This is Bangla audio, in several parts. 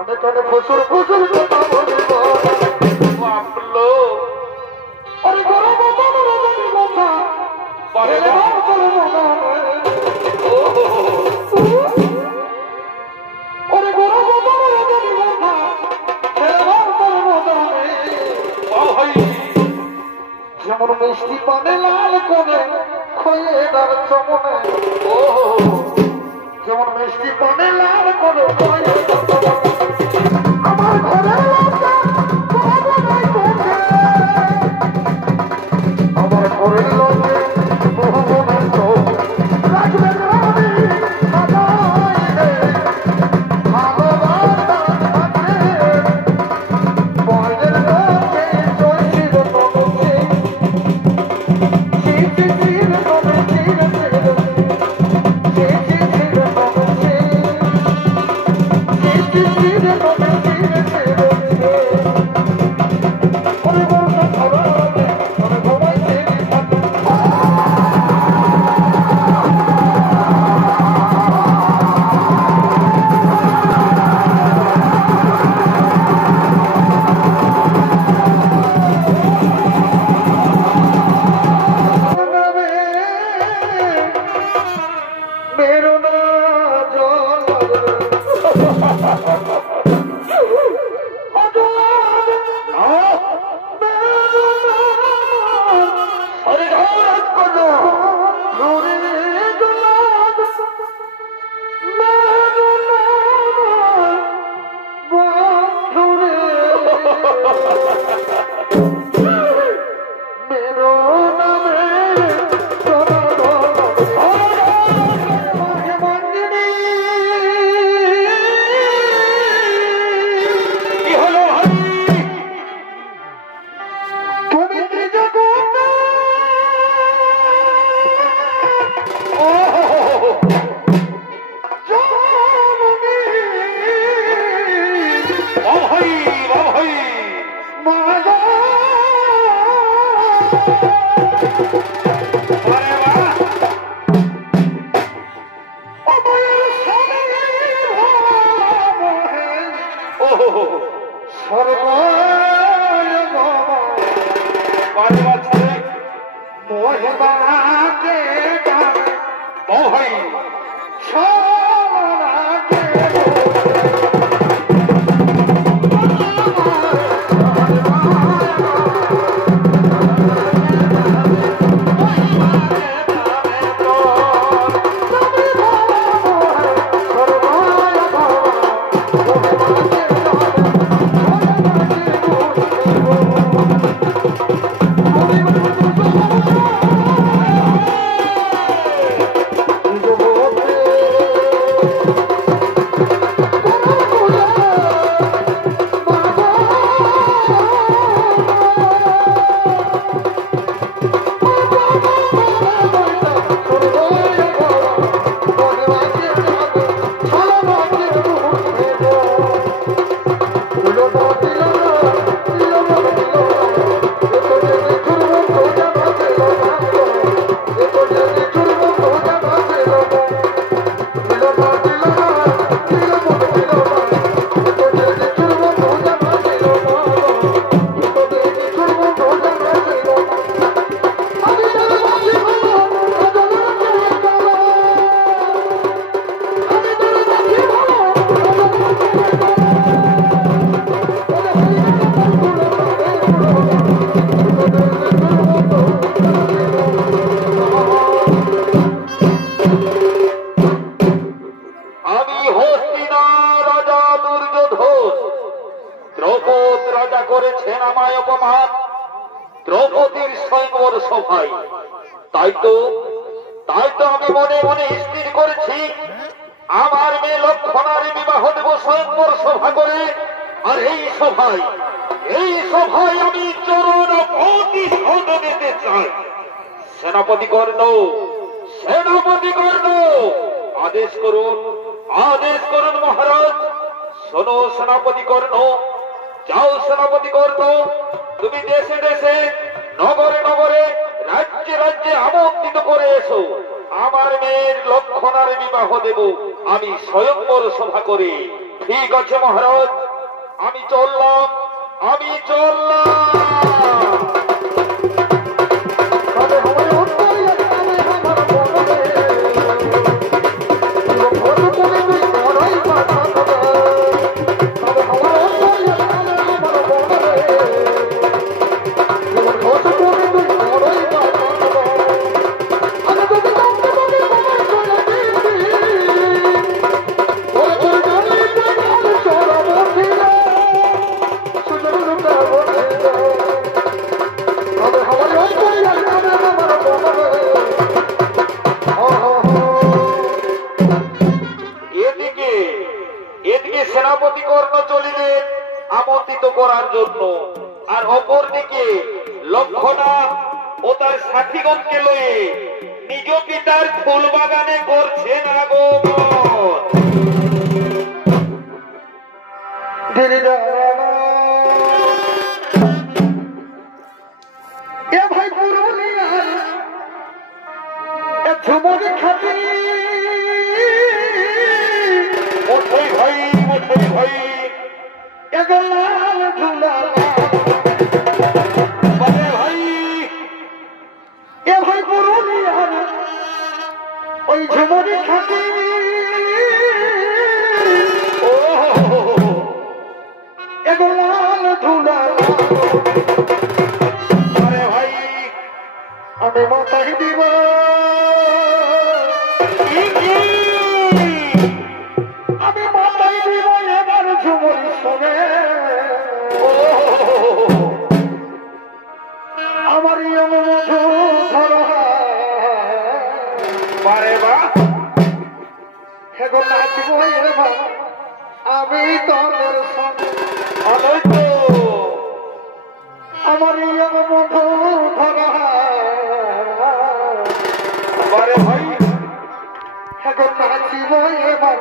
কানে কানে ফসুর ফসুর কথা বলিব বাপলো আরে গরম মন রজনী গন্ধা বারে ও আরে গরম মন রজনী গন্ধা ভাই যেমন মিষ্টি পানে লাল করে খয়ে দার চমনে ও যেমন মিষ্টি পানে লাল করে খয়ে আমার ঘরে আমার ঘরের লোকে বহুমনের তো রাখবেন রানী সাজাইলে ভালোবাসা থাকে বয়ের লোকে জয়ির নমকে চির চির নমে চির চির চির চির নমকে চির চির নমে চির চির ওরে বলতে ভালো লাগে ওরে ঘুমাই চিরি থাকে मेरो ना जल अरे घोरत करो मेरो नामे কি হলো ভাই তুমি কি জগতে ও জননী ও ভাই মায়া আরে বাহ অময়ের স্বামী ভাবে ও সর্বয় বাবা বারে বাচ্চা মহিমাকে গানে ও ভাই ছলনাকে আমি হস্তিনার রাজা দুর্যোধন দ্রৌপদ রাজা করেছেন আমায় অপমান দ্রৌপদীর স্বয়ংবর সভায় তাই তো আমি মনে মনে স্থির করেছি আমার মেয়ে লক্ষণার বিবাহ দেব স্বয়ংবর সভা করে আর এই সভায় আমি চরণ প্রতিশোধ নিতে চাই সেনাপতি কর্ণ আদেশ করুন মহারাজ শোনো সেনাপতি কর্ণ যাও সেনাপতি কর্ণ তুমি দেশে দেশে নগরে নগরে রাজ্যে রাজ্যে আমন্ত্রিত করে এসো আমার মেয়ের লক্ষণার বিবাহ দেব আমি স্বয়ংবর সভা করে ঠিক আছে মহারাজ, আমি চললাম। তবে আমার অন্তরে তবে আমার মনে জীবন ভর করে তুই বড়ই কথা তবে আমার অন্তরে তবে আমার মনে জীবন ভর করে তুই বড়ই কথা তবে আমি তোকে জানতে পারি তোমার চলে দিয়েছি ওরে তোর জানি তুই আমার চলা বসি রে সুন্দর রূপটা বসি রে তবে আমার অন্তরে তবে আমার মনে এদিকে সেনাপতি কর্ণ চলিলেন আমন্ত্রিত করার জন্য, আর অপরদিকে লক্ষণা ও তার সাথীগণকে লয়ে নিজ পিতার ফুল বাগানে করছেন আগমন। এ ভাই পুরুলিয়ার এ ঝুমুর খাতি মোটই ভাই এ লাল ঝুলা বলে ভাই, এ ভাই পুরুলিয়ার ওই ঝুমুর খাতি ও এ লাল ঝুলা বলে ভাই, আমি মাথায় দিব আমি মাথায় দিব এবার ঝুমুর শুনে আমার ইয়ং মধু ধরা বারে বা এখন নাচব এবার আমি তোদের সঙ্গে অনৈত আমার ইয়ং মধু ধরা বারে ভাই, এখন নাচিব এবার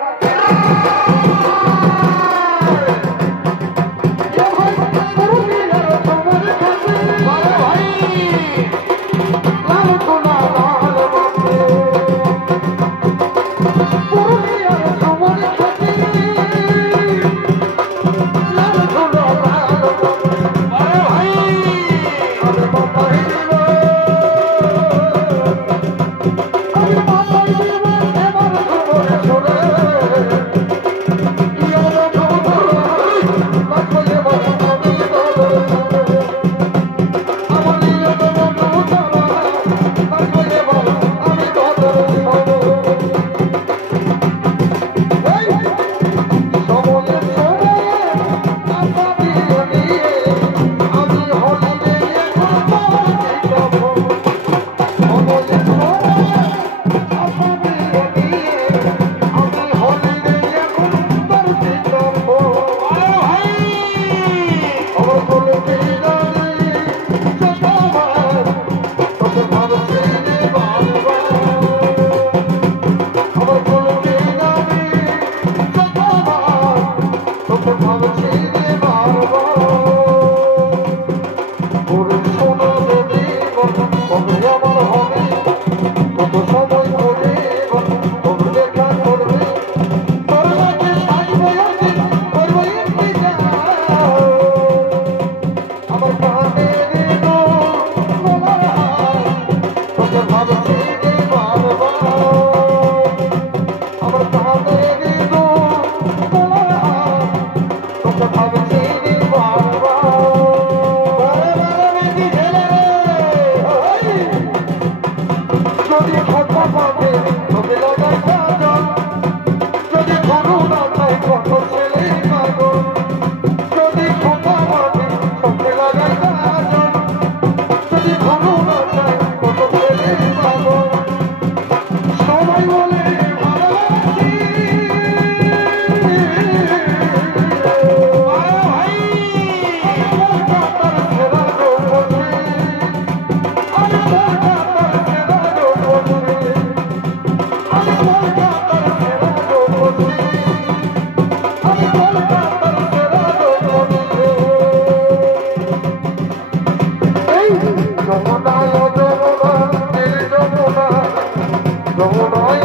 যমুনায়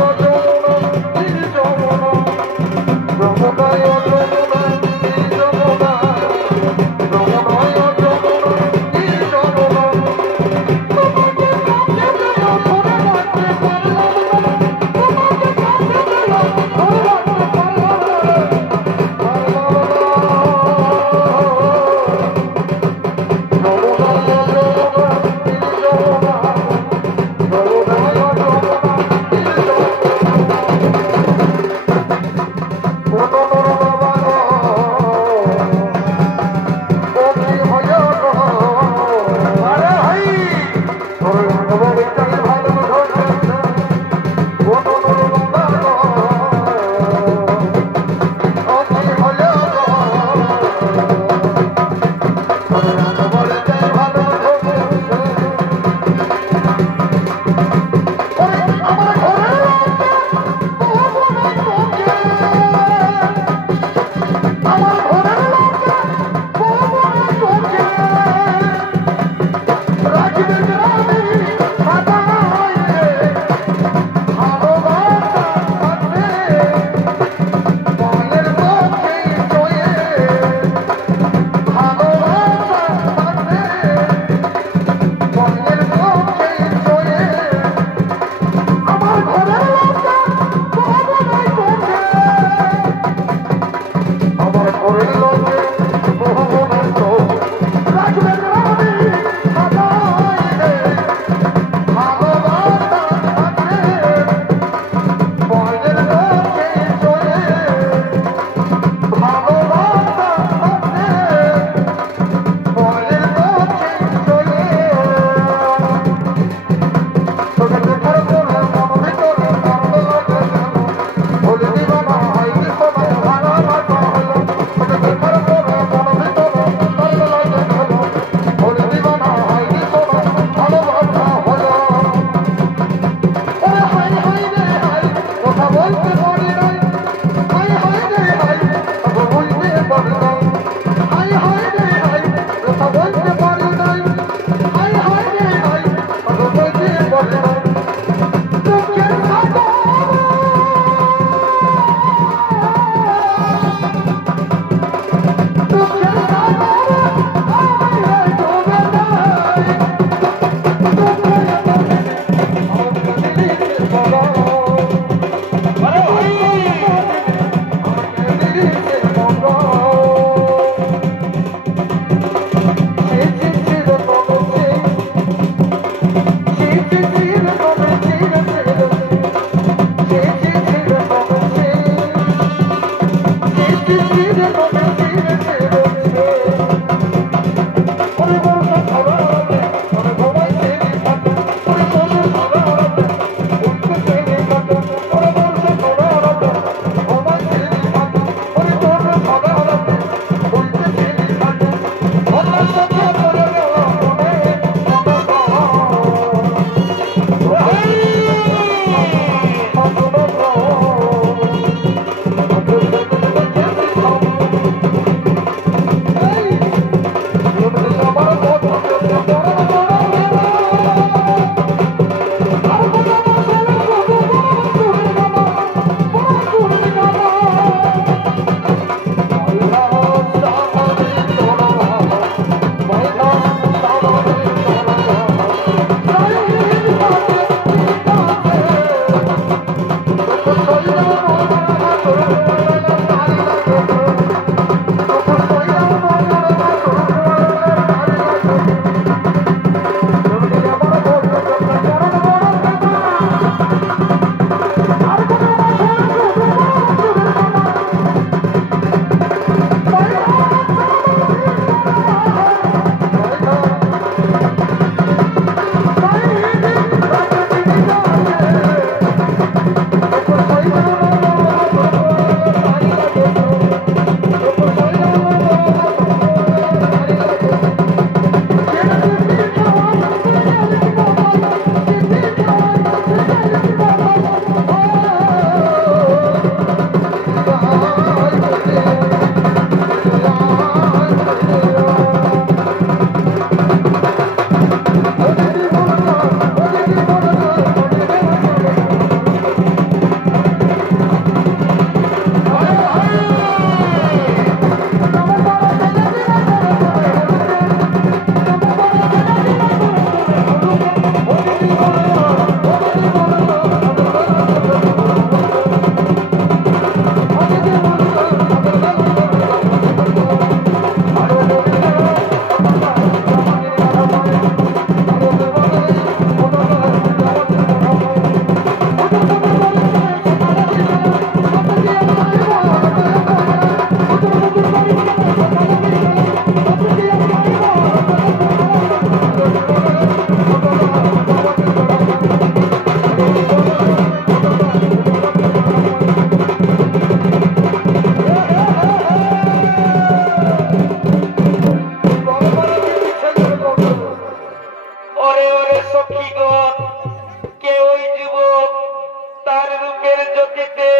ফুলের জ্যোতিতে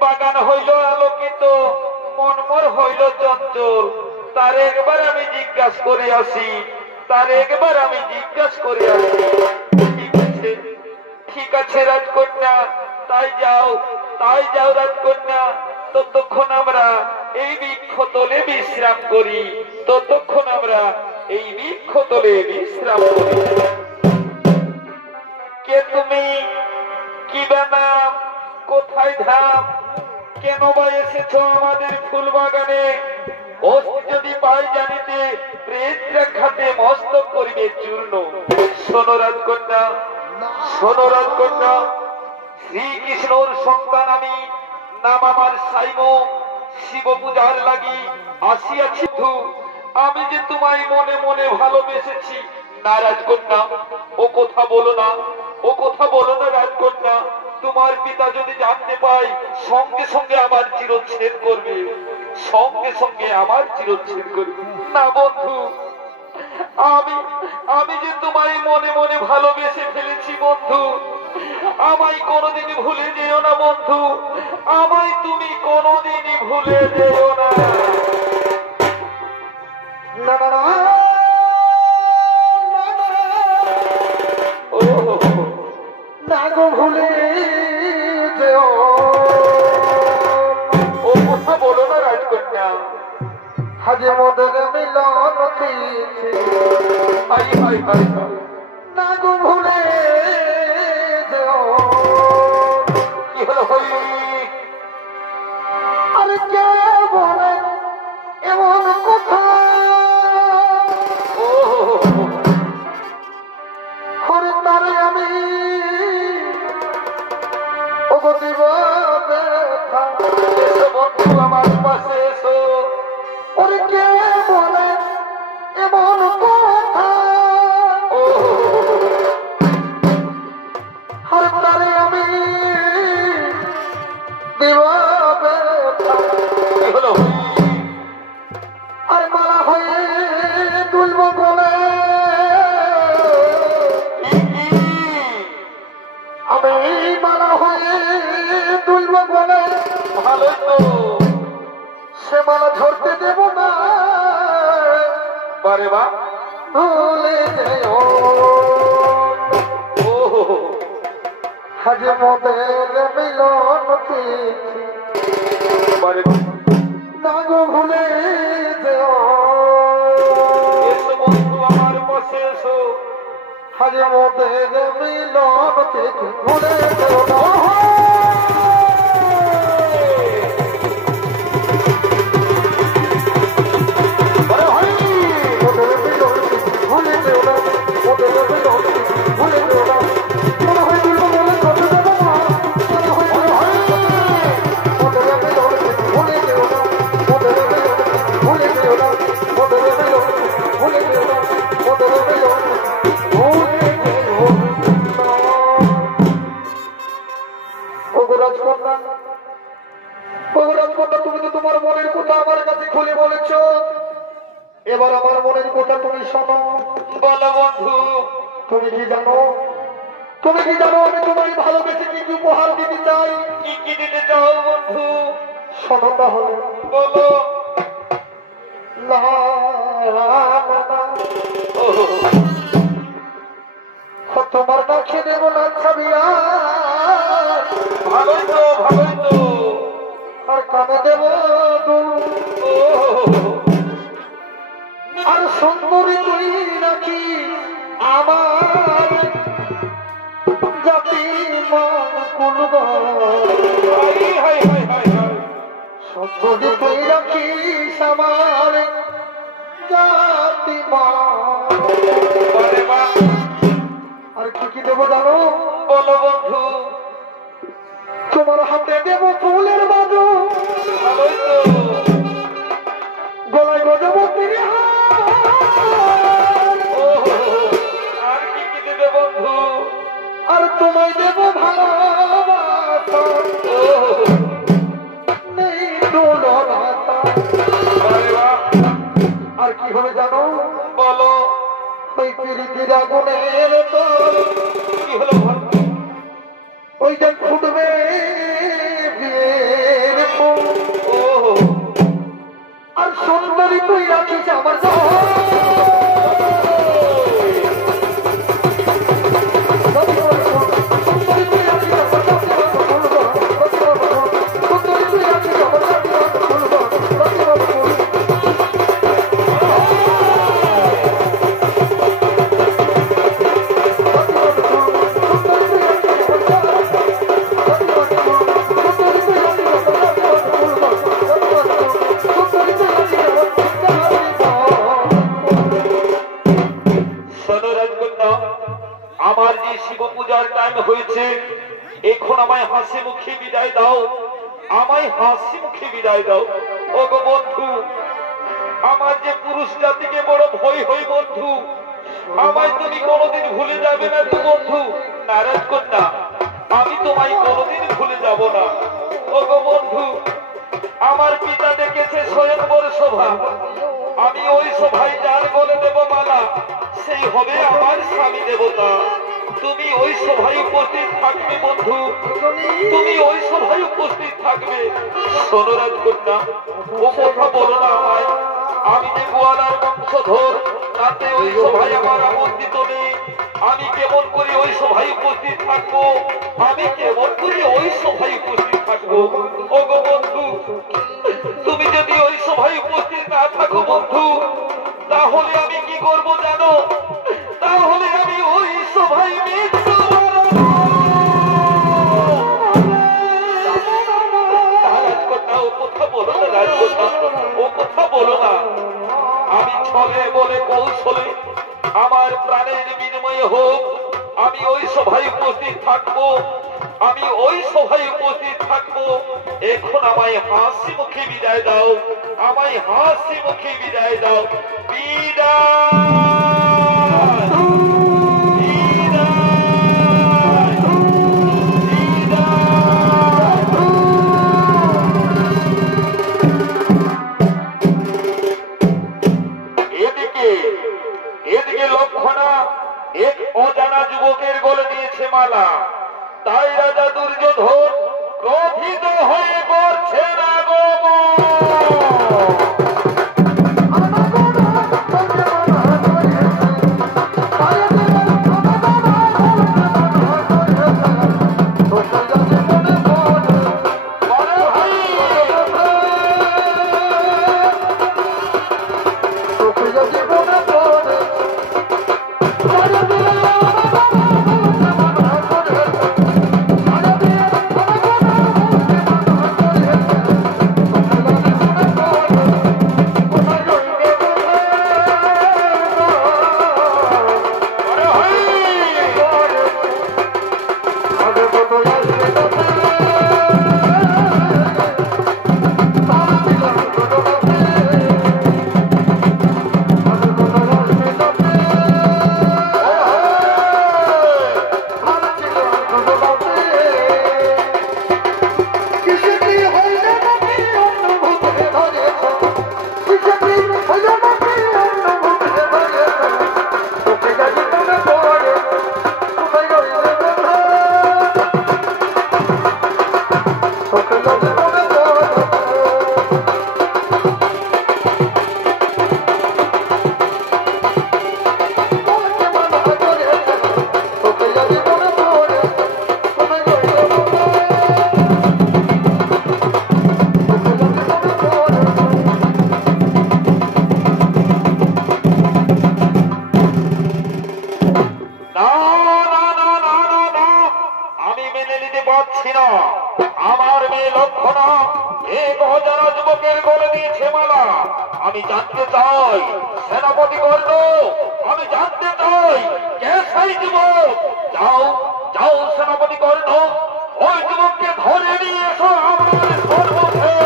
বাগান হইল আলোকিত, মনমোর হইল চঞ্চল। তার একবার আমি জিজ্ঞাসা করে আসি, তার একবার আমি জিজ্ঞাসা করে আসি। ঠিক আছে, ঠিক আছে রাজকন্যা, তাই যাও, তাই যাও রাজকন্যা। ততক্ষণ আমরা এই বৃক্ষতলে বিশ্রাম করি, ততক্ষণ আমরা এই বৃক্ষতলে বিশ্রাম করি। কে তুমি? কি বা নাম? কোথায় ধাম? কেন বা এসেছ আমাদের ফুল বাগানে? অস্তি যদি পাই জানিতে, প্রেতরাখাতে মস্তক করিবে চূর্ণ। শোনো রাজকন্যা, শোনো রাজকন্যা, শ্রীকৃষ্ণর সন্তান আমি, নাম আমার সাইব। শিব পূজার লাগি আসিয়াছি ধু। আমি যে তোমায় মনে মনে ভালোবেসেছি। না রাজকন্যা, ও কথা বলো না, ও কথা বলো না রাজকন্যা। তোমার পিতা যদি জানতে পায়, সঙ্গে সঙ্গে আমার চিরচ্ছেদ করবে, সঙ্গে সঙ্গে আমার চিরচ্ছেদ করবে। না বন্ধু, আমি আমি যে তোমায় মনে মনে ভালোবেসে ফেলেছি বন্ধু। আমায় কোনোদিনই ভুলে যেও না বন্ধু, আমায় তুমি কোনোদিনই ভুলে যেও না। না না না ও না গো ভুলে যেও। ও কথা বলো না রাজকন্যা। হাজে মোদের মিলন তিথি, হাই হাই হাই হাই। না গো ভুলে যেও। কি হলো হই? আরে কে বলে এমন কথা? ও হরে তারে আমি ওগো দিব ব্যথা। এসো বন্ধু আমার পাশে এসো। ওরে কে বলে এমন কথা? ও হরে তারে আমি দিব ব্যথা। কি হলো হই? আর মালা হয়ে দুলব বলে আমি মালা হয়ে দুলব বলে ভালোই তো। সে মালা ধরতে দেব না। বারে বা। ভুলে যেও ও আজ মোদের মিলন তিথি, বারে বা। না গো ভুলে যেও। এসো বন্ধু আমার পাশে এসো। আজ মোদের মিলন তিথি, ভুলে যেও না। আরে ভাই, মোদের মিলন তিথি, ভুলে যেও না। মোদের মিলন তিথি, ভুলে যেও না। মনে হয় দুলব বলে ধরতে দেব না। মনে হয় মোদের মিলন তিথি, ভুলে যেও না। মোদের মিলন তিথি, ভুলে যেও না। মোদের মিলন তিথি, ভুলে যেও না। মোদের মিলন তিথি, ভুলে যেও না। ওগো রাজকন্যা, ওগো রাজকন্যা, তুমি তো তোমার মনের কথা আমার কাছে খুলে বলেছ। এবার আমার মনের কথা তুমি শোনো। বলো বন্ধু। তুমি কি জানো, তুমি কি জানো আমি তোমায় ভালোবেসে কি কি উপহার দিতে চাই? কি কি দিতে চাও বন্ধু? শোনো তাহলে। বলো। না না না, ও তোমার কাছে দেব না ছাবিয়া, ভালোই তো, ভালোই তো। আর কানে দেব দুল, ও আর সুন্দরী তুই নাকি আমার জাতি মান কুলব। হাই হাই হাই হাই হাই। সুন্দরী তুই রাখিস আমার জাতি মান। বারে বা। আর কি কি দেবো জানো? বলো বন্ধু। তোমার হাতে দেব ফুলের বাজু, ভালোই তো। গলায় গজাবো তিরি হার। ও আর কি কি দেবে বন্ধু? আর তোমায় দেব ভালোবাসা, ও নেই তুলনা। বারে বা। আর কি হবে জানো? বলো। ওই প্রীতির আগুনের তোর কি হলো বন্ধু? ওই যে ফুটবে আমায় হাসি মুখে বিদায় দাও, আমায় হাসি মুখে বিদায় দাও। ও গো বন্ধু, আমার যে পুরুষ জাতিকে বড় ভয় হই বন্ধু, আমায় তুমি কোনোদিন ভুলে যাবে না তো বন্ধু? নারাজ কর না, আমি তোমায় কোনোদিন ভুলে যাব না। ও গো বন্ধু, আমার পিতা ডেকেছে স্বয়ংবর সভা, আমি ওই সভায় যার বলে দেব মালা, সেই হবে আমার স্বামী দেবতা। তুমি ওই সভায় উপস্থিত থাকবে বন্ধু, তুমি ওই সভায় উপস্থিত থাকবে। শোনো রাজকন্যা, ও কথা বলো না আমায়, আমি যে গোয়ালার বংশধর, তাতে ওই সভায় আমার আমন্ত্রিত নেই। আমি কেমন করে ওই সভায় উপস্থিত থাকবো, আমি কেমন করে ওই সভায় উপস্থিত থাকবো? ও গো বন্ধু, তুমি যদি ওই সভায় উপস্থিত না থাকো বন্ধু, তাহলে আমি কি করবো জানো? তাহলে আমি ওই সভায় রাজকন্যা, ও কথা বলো না রাজকন্যা, ও কথা বলো না। আমি ছলে বলে কৌশলে আমার প্রাণের বিনিময়ে হোক, আমি ওই সভায় উপস্থিত থাকবো, আমি ওই সভায় উপস্থিত থাকবো। এখন আমায় হাসি মুখে বিদায় দাও, আমায় হাসি মুখে বিদায় দাও। এদিকে লক্ষণা এক অজানা যুবকের গলে দিয়েছে মালা, তাই রাজা দুর্যোধন ক্রোধিত হয়ে করছে আমার মেয়ে লক্ষণা এক অজানা যুবকের গলে দিয়েছে মালা। আমি জানতে চাই সেনাপতি কর্ণ, আমি জানতে চাই কে সেই যুবক। যাও যাও সেনাপতি কর্ণ, ওই যুবককে ধরে নিয়ে এসো আমার সর্বক্ষে।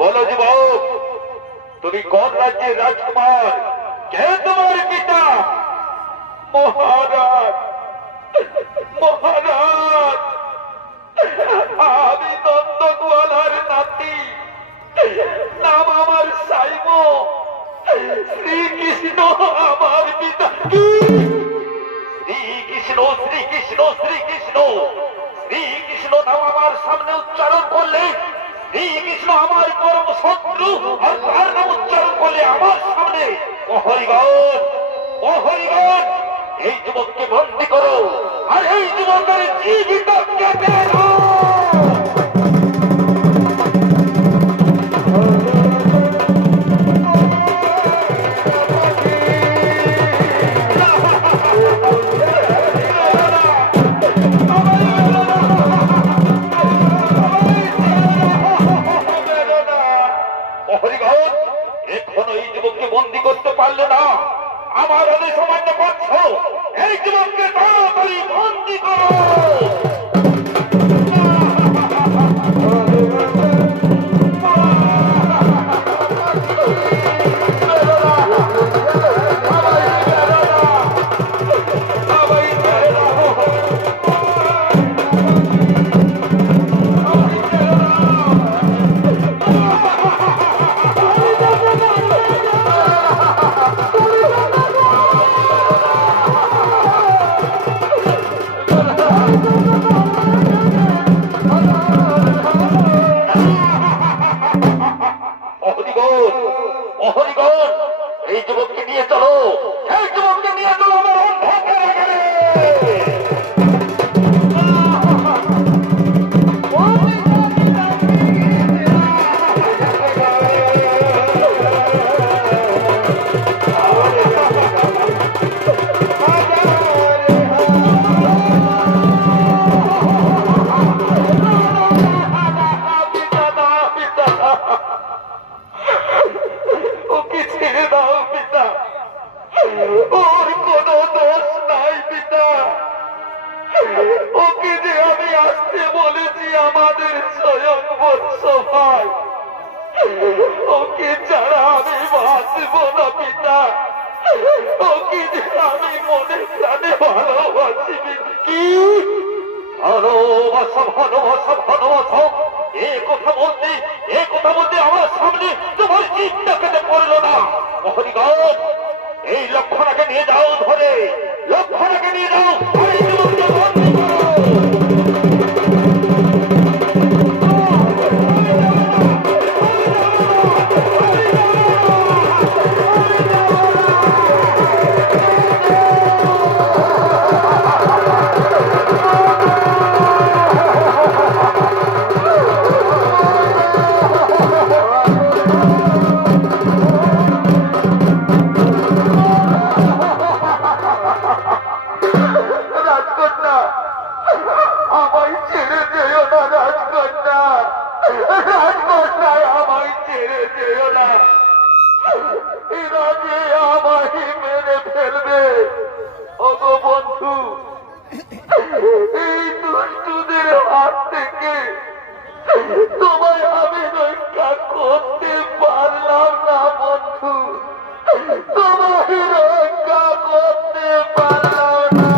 বলো যুবক, তুমি কোন রাজ্যের রাজকুমার? কে তোমার পিতা? মহারাজ, মহারাজ, আমি নন্দগোয়ালার নাতি, নাম আমার সাইব। শ্রীকৃষ্ণ আমার পিতা। শ্রীকৃষ্ণ শ্রীকৃষ্ণ শ্রীকৃষ্ণ শ্রীকৃষ্ণ নাম আমার সামনে উচ্চারণ করলে শ্রীকৃষ্ণ আমার পরম শত্রু আর তার নাম উচ্চারণ করলে আমার সামনে হরিগণ এই যুবককে বন্দী করো আর এই যুবকের জীবিত কেটে দাও। এখন এই যুবককে বন্দী করতে পারলে না, আমার আদেশ অমান্য করছো, এই যুবককে তাড়াতাড়ি বন্দী করো। এই যুবককে নিয়ে চলো, এই যুবককে নিয়ে চলো আমার অন্ধকার আকারে। ওকে ছেড়ে দাও পিতা, ওর কোনো দোষ নাই পিতা। ওকে যে আমি আসতে বলেছি আমাদের স্বয়ং বৎস ভাই, ওকে ছাড়া আমি বাঁচব না পিতা। ওকে যে আমি মনে প্রাণে ভালোবাসি। কি ভালোবাসা ভালোবাসা ভালোবাসা, এ কথা বলতে আমার সামনে তোমার চিন্তা কেটে পড়লো না। হরিগণ, এই লক্ষণাকে নিয়ে যাও, ধরে লক্ষণাকে নিয়ে যাও। রাজকন্যা, আমায় ছেড়ে যেও না রাজকন্যা, রাজকন্যা আমায় ছেড়ে যেও না। এরা যে আমায় মেরে ফেলবে। ওগো বন্ধু, এই দুষ্টুদের হাত থেকে তোমায় আমি রক্ষা করতে পারলাম না বন্ধু, তোমায় রক্ষা করতে পারলাম না।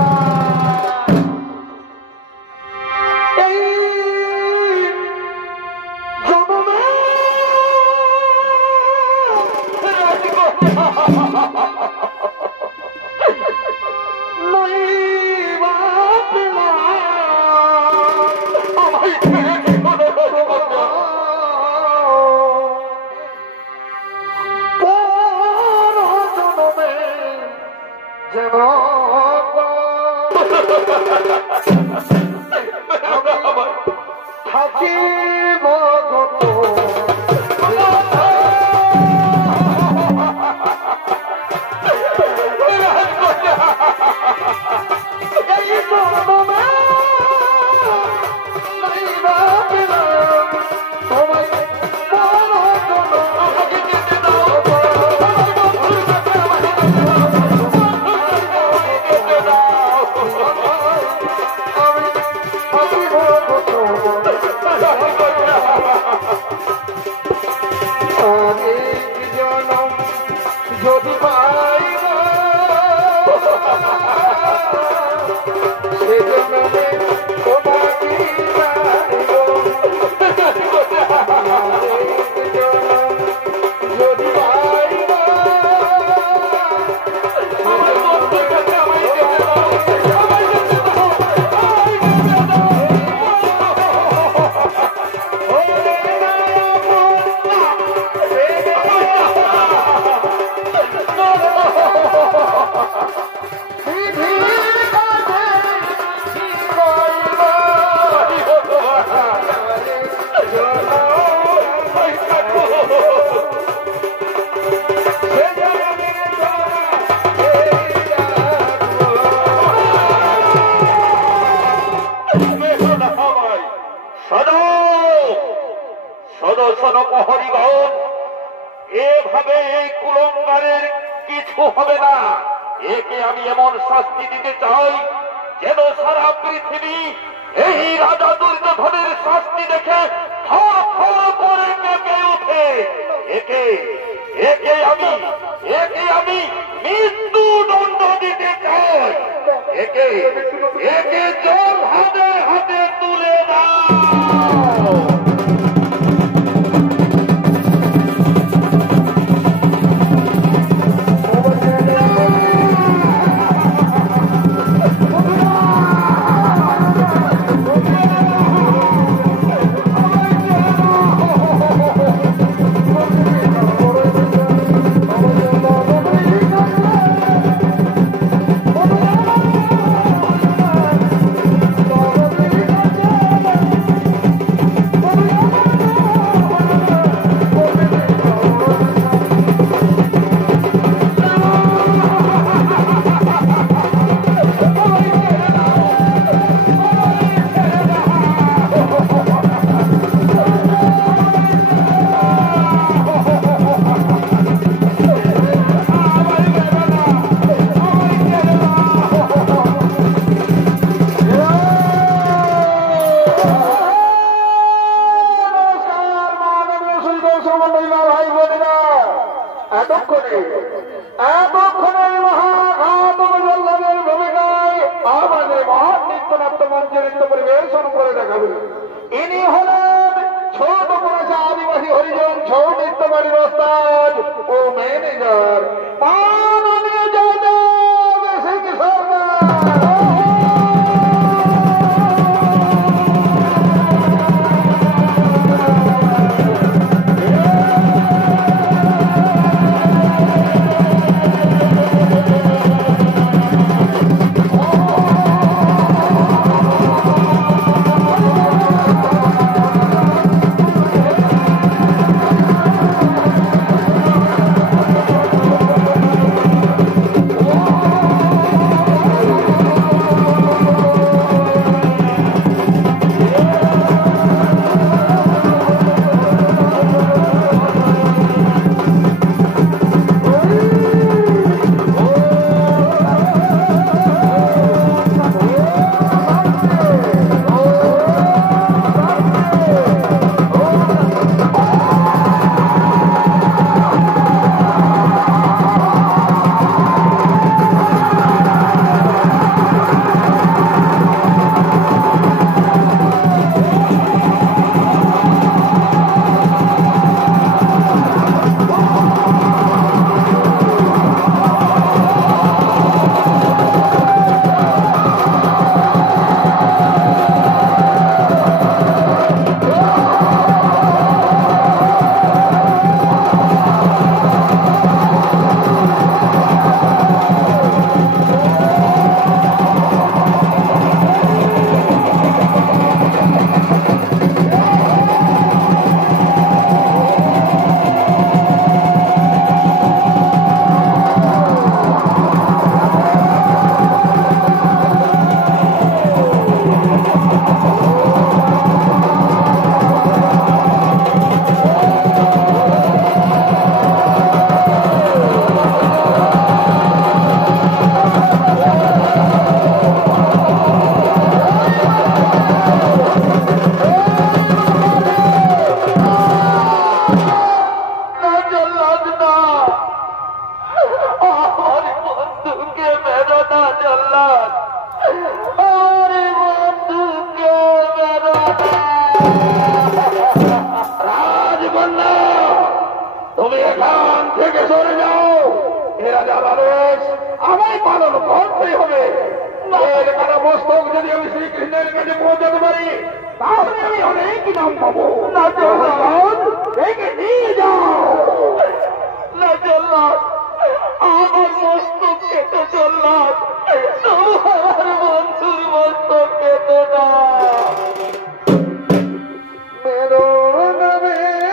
শোনো প্রহরীগণ, এভাবে এই কুলঙ্গারের কিছু হবে না। একে আমি এমন শাস্তি দিতে চাই যেন সারা পৃথিবী এই রাজা দুর্যোধনের শাস্তি দেখে থর থর করে কেঁপে ওঠে। একে একে আমি মৃত্যু দণ্ড দিতে চাই। একে একে জল হাতে হাতে তুলে দাও। এতক্ষণে মহাঘাত জল্লাদের ভূমিকায় আমাদের মহান নৃত্যনাট্য মঞ্চে নৃত্য পরিবেশন করে দেখাবেন। ইনি হলেন ছোট পুরুষা আদিবাসী হরিজন ছৌ নৃত্য বাড়ির ওস্তাদ ও ম্যানেজার মাননীয় জয়দেব সিং সরকার। তুমি এখান থেকে সরে যাও। এরা যার আদেশ আমায় পালন করতেই হবে। এর কারো মস্তক যদি আমি শ্রীকৃষ্ণের কাছে পৌঁছাতে পারি তাহলে আমি অনেক নাম পাবো। না জল্লাদ, একে নিয়ে যাও। না জল্লাদ, আমার মস্তক কেটে জল্লাদ, তোমার বন্ধুর মস্তক কেটে না। মেরো না জল্লাদ,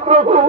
প্রভু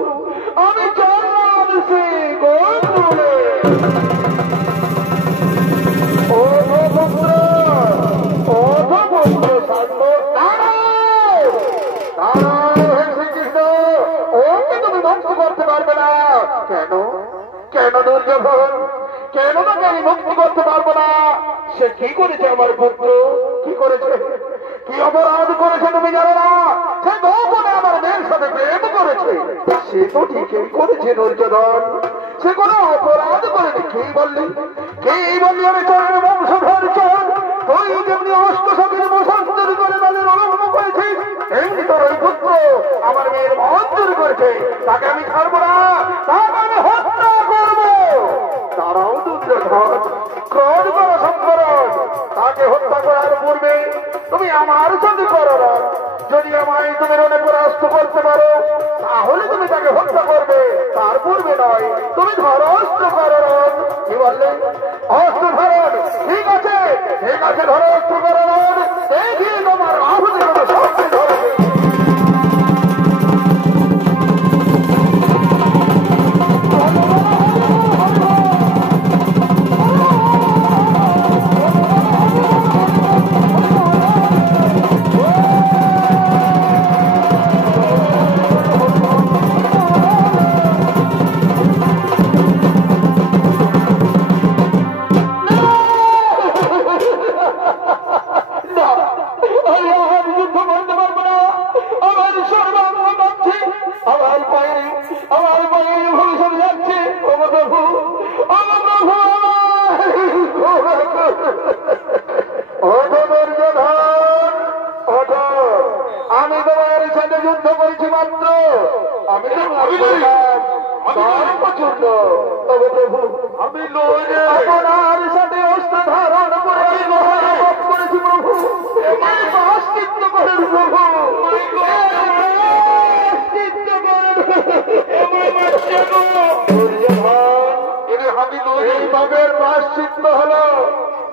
পাপের প্রায়শ্চিত্ত হলো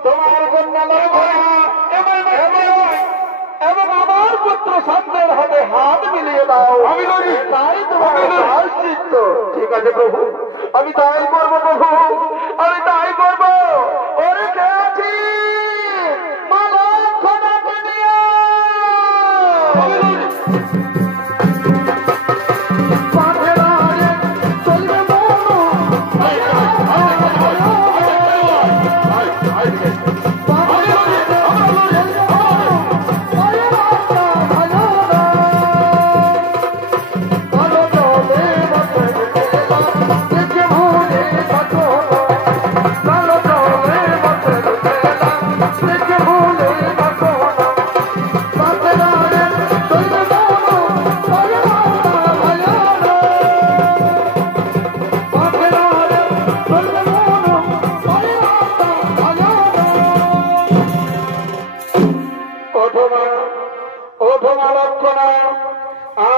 তোমার কন্যা লক্ষণা এবং আমার পুত্র সন্তানের হাতে হাত মিলিয়ে দাও। আমি তাই তোমার প্রায়শ্চিত্ত। ঠিক আছে প্রভু, আমি তাই করবো প্রভু, আমি তাই করবো। ওরে কে আছি মা লক্ষণাকে নিয়ে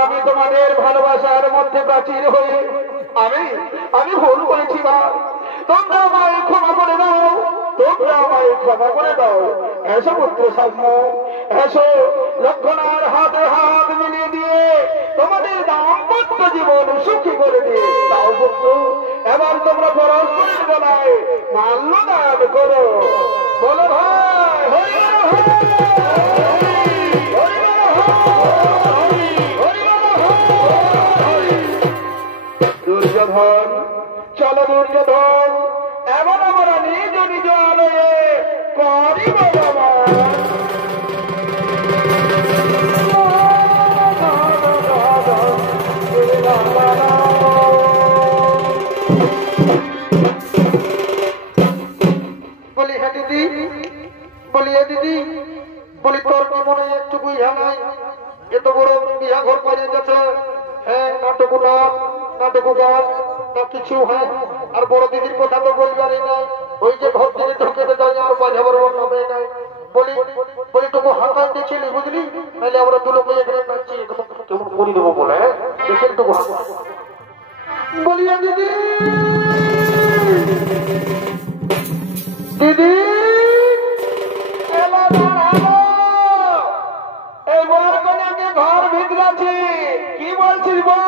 আমি তোমাদের ভালোবাসার মধ্যে প্রাচীর হয়ে আমি ভুল করেছি মা, তোমরা আমায় ক্ষমা করে দাও, তোমরা আমায় ক্ষমা করে দাও। এসো পুত্র সাম্য, এসো লক্ষণার হাতে হাত মিলিয়ে দিয়ে তোমাদের দাম্পত্য জীবন সুখী করে দিয়ে দাও পুত্র। এবার তোমরা পরস্পরের গলায় মাল্য দান করো। বলো ভাই হরি বল, দুর্যোধন চলো দুর্যোধন, এমন আমরা নিজ নিজ আলয়ে করিব বলি। হ্যাঁ দিদি, বলি দিদি, বলি তোর কি মনে একটু বুঝা নাই? এত বড় বিয়া ঘর করে গেছে, হ্যাঁ নাটক নাচ নাটক গান না কিছু, হ্যাঁ আর বড় দিদির কথা তো বলবারই নাই। ওই যে ঘর থেকে ঢুকে যাই আর বাজাবার নামে নাই। বলি বলি তোকে হাঁকা দিয়েছিলি বুঝলি, তাহলে আমরা দু লোক এখানে নাচছি কেমন করে দেবো বলে দেখে তোকে হাঁকা। বলিয়া দিদি দিদি এই বর কন্যাকে ঘর ভিতরাছি, কি বলছিস বল?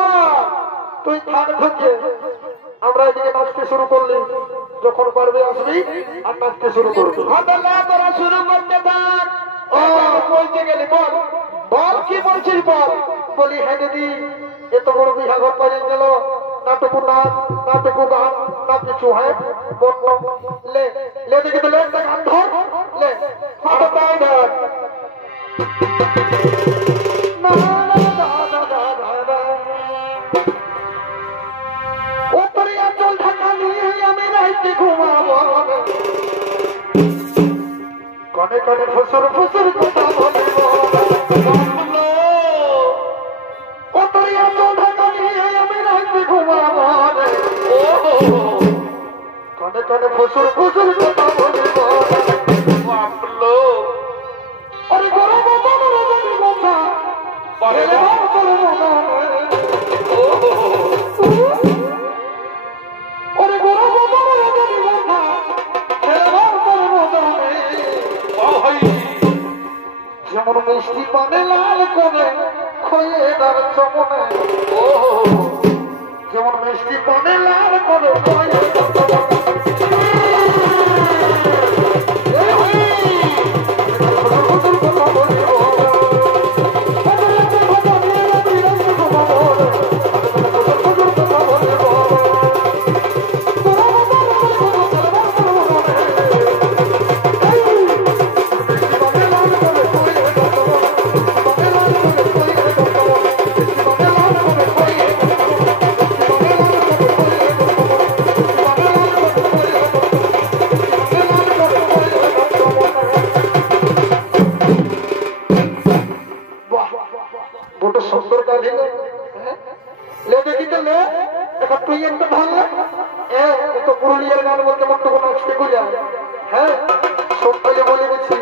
তুই থাক ঢুকে, আমরা এদিকে নাচতে শুরু করলি, যখন পারবে আসবি আর নাচতে শুরু করবি। তোরা শুরু করতে থাক। বলতে গেলি বল বল, কি বলছিস বল? বলি হ্যাঁ দিদি, এত বড় বিহা ঘর পাই গেল, নাটকু নাচ নাটকু গান না কিছু, হ্যাঁ বললো লে লে দেখি তো লে গান ধর লে হাতে পায়ে ধর। কনে কনে ফসর ফসর কথা বলিব, ও তোর আচল ঢাকা নিয়ে আমি রাইতে ঘুমাব। কনে কনে ফসর ফসর কথা বলিব, আরে গরম কথা যেমন মিষ্টি পানে লাল করে খয়ে দার চমনে, যেমন মিষ্টি পানে লাল করে খয়ে পুরুলিয়ার গান বলতে মতো কোনো আসতে করিয়া, হ্যাঁ সব পেলে বলে দিচ্ছি।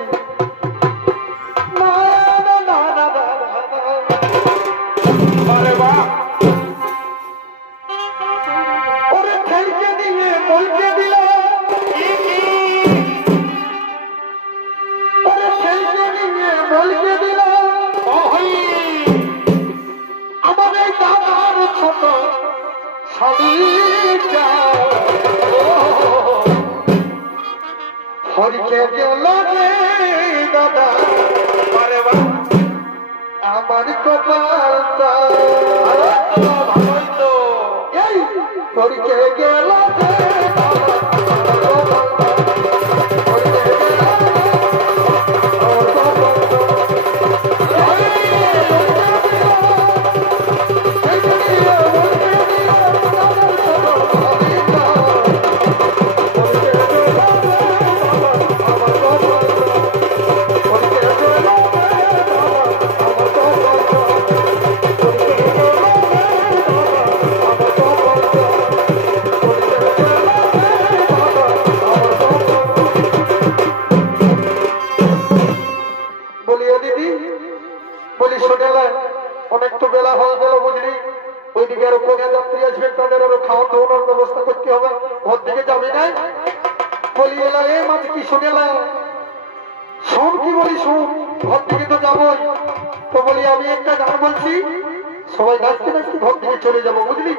ওরে খেলকে দিয়ে বলতে দিল হরিকে গেল রে দাদা আরে বাহ আমার কপালটা ভালোই তো এই হরিকে গেল রে অনেক তো বেলা হয়ে গেল বুঝলি ওইদিকে আরো কোনে যাত্রী আসবে তাদের আরো খাওয়া দাওয়ার ব্যবস্থা করতে হবে ঘর দিকে যাবি না বলি এলা এ মাঝে কি শুনে এলাম শোন কি বলি শোন ঘর থেকে তো যাবোই তো বলি আমি একটা গান বলছি সবাই নাচতে নাচতে ঘর থেকে চলে যাবো বুঝলি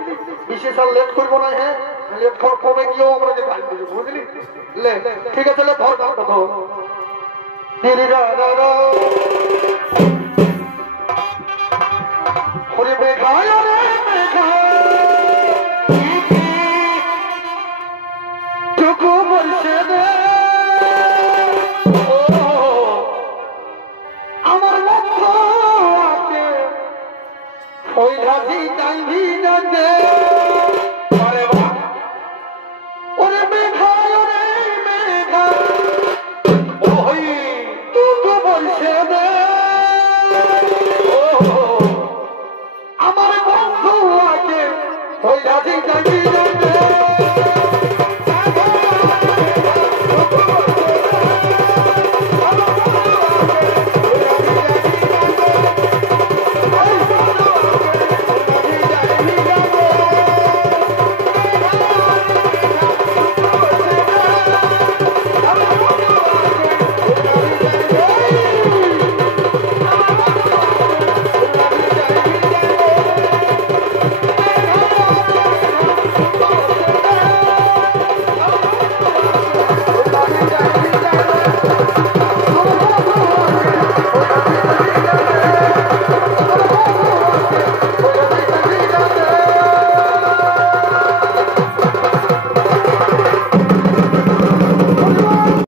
বিশেষ আর লেট করবো না হ্যাঁ লেট কমে গিয়েও আমরা যে গান বুঝবো বুঝলি লে ঠিক আছে লে ধর গানটা ধর দিদি হরি মেঘায়